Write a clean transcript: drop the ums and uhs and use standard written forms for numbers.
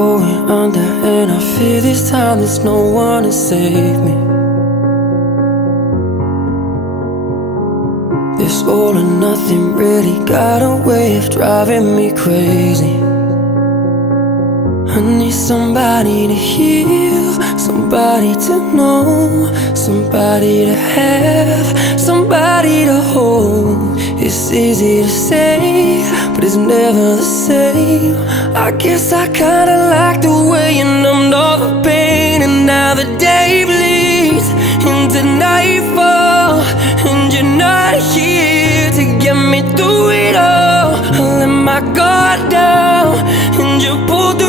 going under, and I fear this time there's no one to save me. This all or nothing really got a way of driving me crazy. I need somebody to heal, somebody to know, somebody to have, somebody to hold. It's easy to say, but it's never the same. I guess I kinda like the way you numbed all the pain, and now the day bleeds into nightfall, and you're not here to get me through it all. I let my guard down, and you pulled the